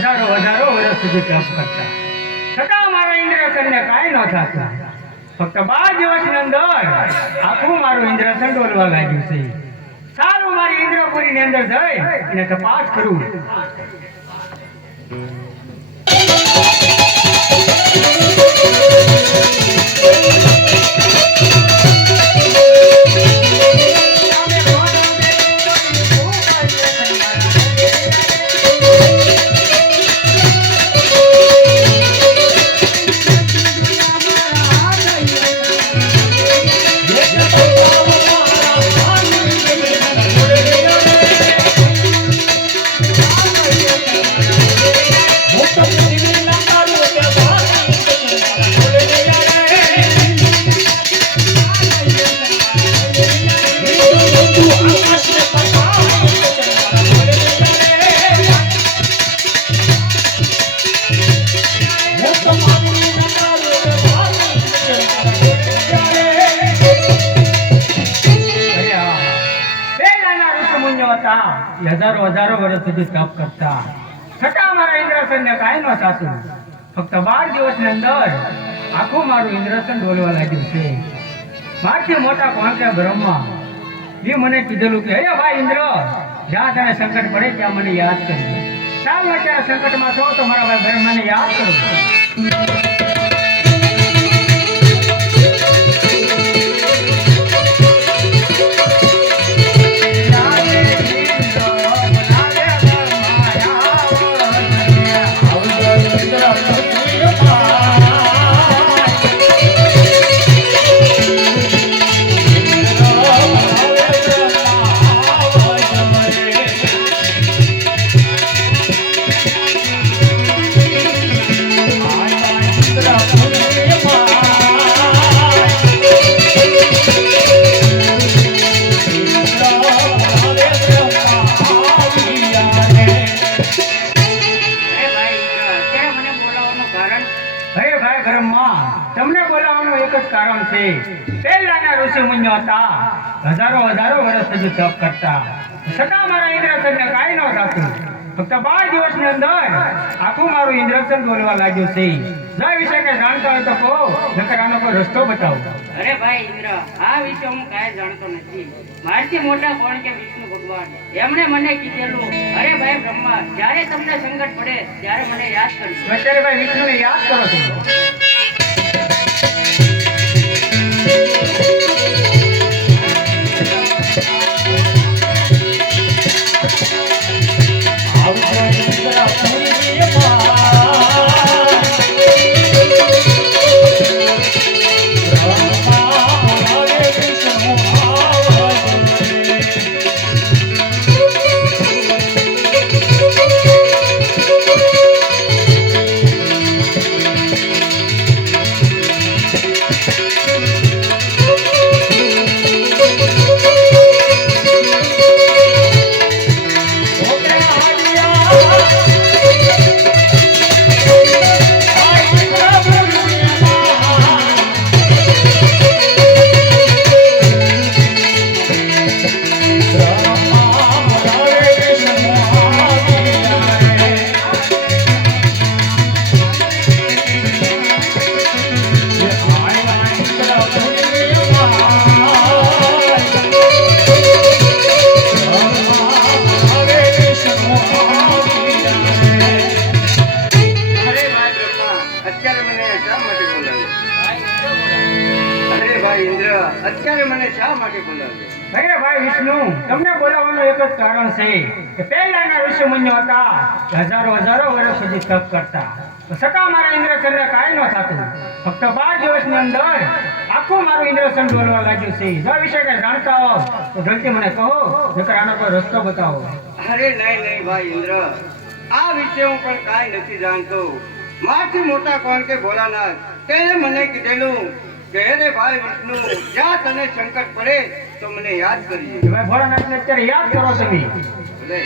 હજારો હજારો વર્ષ સુધી તપ કરતા છતાં મારા ઇન્દ્રિયને કાંઈ ન થતું. ફક્ત 12 દિવસની અંદર આખું મારું ઇન્દ્રિય ડોલવા લાગ્યું છે. સારું મારી ઇન્દ્રપુરીની અંદર જઈ અને તપાસ કરું. હજારો હજારો વર્ષ સુધી તપ કરતા છતાં મારા ઇન્દ્રસનને કાંઈ ન થતું. ફક્ત 12 દિવસની અંદર આખું મારું ઇન્દ્રસન ડોલવા લાગ્યું છે. મારથી મોટા કોણ કે બ્રહ્મા એ મને કીધેલું કે હે ભાઈ ઇન્દ્ર, જ્યાં તને સંકટ પડે ત્યાં મને યાદ કરજો. ચાલ અત્યારે સંકટમાં છો તો મારા ભાઈ બ્રહ્માને યાદ કરો. તમને બોલાવવાનું એક જ કારણ છે. પહેલાના ઋષિ મુનિઓ હતા, હજારો હજારો વર્ષ સુધી તપ કરતા છતાં મારા ઇન્દ્રસનને કાંઈ ન થતું. ફક્ત 12 દિવસની અંદર આખું મારું ઇન્દ્રસન ડોલવા લાગ્યું છે. આ વિશે કઈ જાણતા હોય તો કહો, નકર આનો કોઈ રસ્તો બતાવો. અરે ભાઈ ઇન્દ્ર, આ વિશે હું કાંઈ જાણતો નથી. મારથી મોટા કોણ કે વિષ્ણુ ભગવાન, એમણે મને કીધેલું, અરે ભાઈ બ્રહ્મા, જ્યારે તમને સંકટ પડે ત્યારે મને યાદ કરજો. અત્યારે ભાઈ વિષ્ણુને યાદ કરો છો. આવજો ભાઈ ઇન્દ્ર અત્યારે મને શા માટે બોલાવ્યો? અરે ભાઈ વિષ્ણુ, તમને બોલાવવાનું એક જ કારણ છે કે પહેલાના ઋષિમુનિઓ હતા તે હજારો વર્ષ સુધી તપ કરતા, છતાં મારા ઇન્દ્રસનને કાંઈ ન થતું. ફક્ત 12 દિવસની અંદર આખું મારું ઇન્દ્રસન ડોલવા લાગ્યું છે. જો આ વિશે કંઈ જાણતા હો તો જલ્દી મને કહો, નકર આનો કોઈ રસ્તો બતાવો. અરે નહીં ભાઈ ઇન્દ્ર, આ વિશે હું પણ કાંઈ નથી જાણતો. મારથી મોટા કોણ કે ભોલાનાથ, તેણે મને કીધેલું કે હે ભાઈ વિષ્ણુ, જ્યાં તને સંકટ પડે તો મને યાદ કરજે. ભાઈ ભોળાનાથને અત્યારે યાદ કરો તમે. ભલે.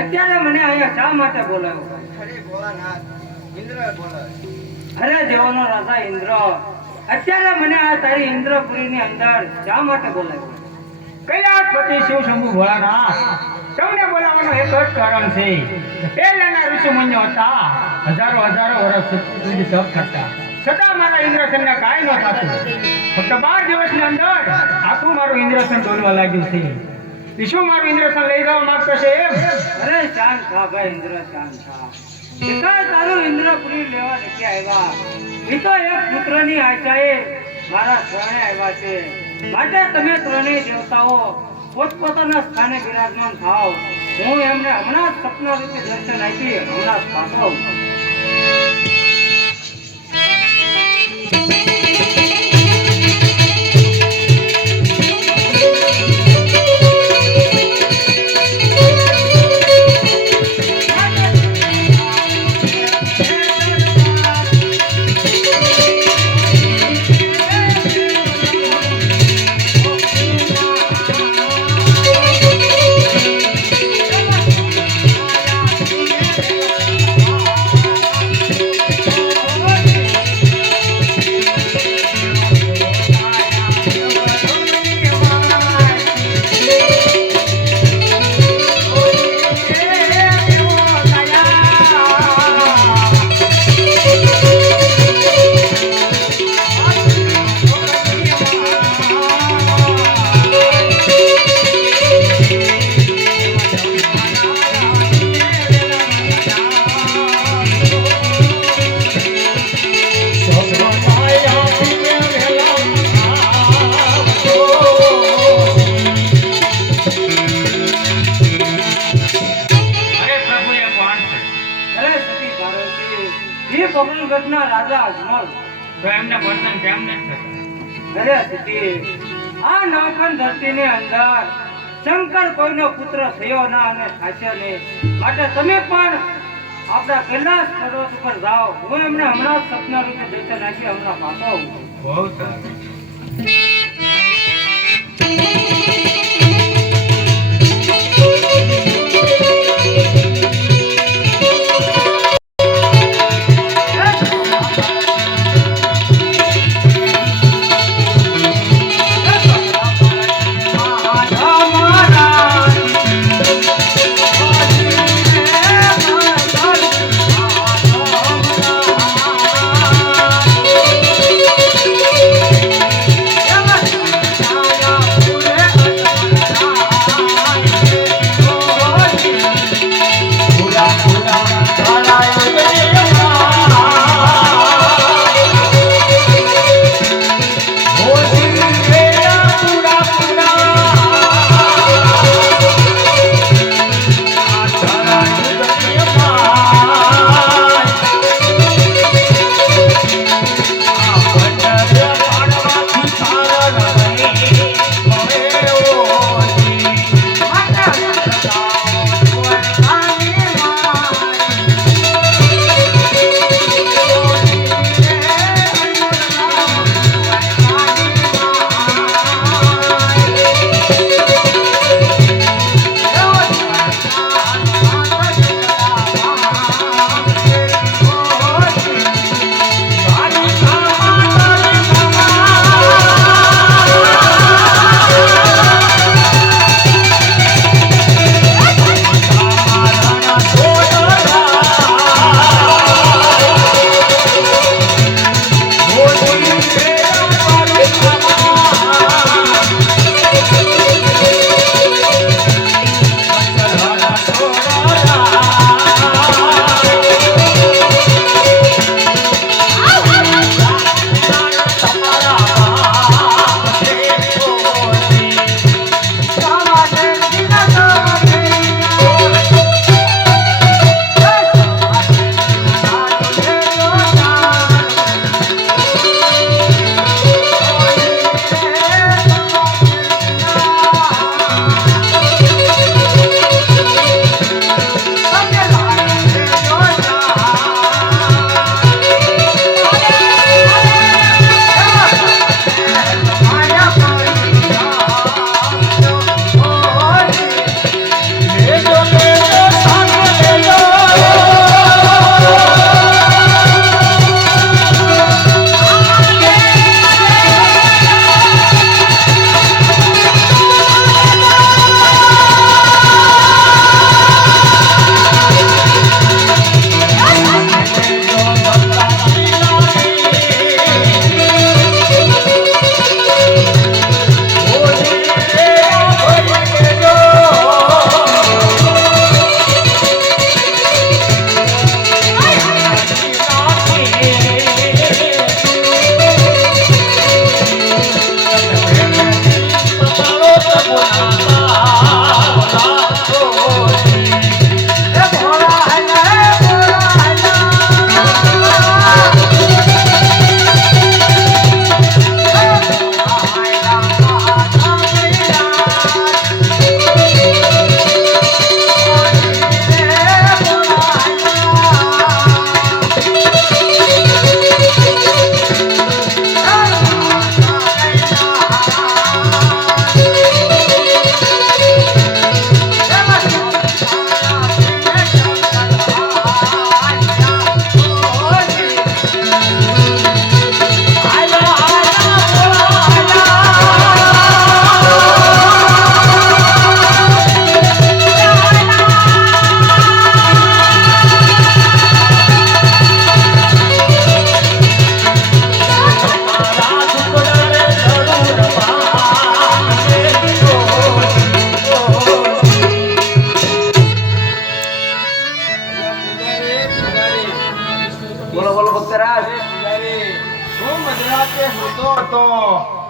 અત્યારે મને અહીંયા શા માટે બોલાવ્યો? અરે ભોળાનાથ, ઇન્દ્ર બોલાવે. અરે દેવોનો રાજા ઇન્દ્ર, અત્યારે મને આ તારી ઇન્દ્રપુરીની અંદર શા માટે બોલાવ્યો? કૈલાસપતિ શિવ શંભુ ભોળાનાથ, તમને બોલાવવાનું એક જ કારણ છે. પહેલાના ઋષિમુનિઓ હતા હજારો વર્ષ સુધી તપ કરતા, છતાં મારા ઇન્દ્રસનને કાંઈ ન થતું. ફક્ત 12 દિવસની અંદર આખું મારું ઇન્દ્રસન ડોલવા લાગ્યું છે. એ શું મારું ઇન્દ્રસન લઈ જવા માંગતો છે એમ? અરે શાંત થા ભાઈ ઇન્દ્ર, શાંત થા. એકાય તારું ઇન્દ્રપુરી લેવા નથી આવ્યા. એ તો એક પુત્રની આશાએ મારા શરણે આવ્યા છે. માટે તમે ત્રણેય દેવતાઓ પોતપોતાના સ્થાને બિરાજમાન થાઓ. હું એમને હમણાં જ સપના રૂપે દર્શન આપી હમણાં જ પાછો આવું. જગતના રાજા અજમલ. તો એમને પ્રસન્ન કેમ નથી થતા? અરે સતી, આ નવખંડ ધરતીની અંદર શંકર કોઈનો પુત્ર થયો ના અને થશે નહીં. માટે તમે પણ આપણા કૈલાસ પર્વત ઉપર જાઓ. હું એમને હમણાં જ સપના રૂપે દર્શન આપી હમણાં પાછો આવું છું. બહુ સારું.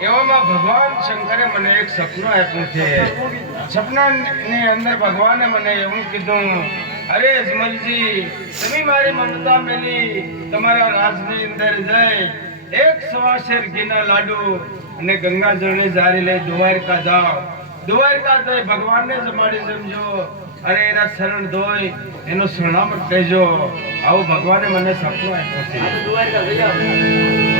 એવામાં ભગવાન શંકરે મને એક સપનું આપ્યું છે. સપનાની અંદર ભગવાને મને એવું કીધું અરે જમલજી, તમે મારી મમતા મેલી તમારા રાજની અંદર જઈ એક સવાશેર ઘીના લાડુ અને ગંગા જળની જારી લઈ દ્વારકા જાઓ. દ્વારકા જઈ ભગવાનને જમાડી જમજો અને એના શરણ ધોઈ એનું શરણામત કહેજો. આવું ભગવાને મને સપનું આપ્યું છે. આ તો દ્વારકા ગયા.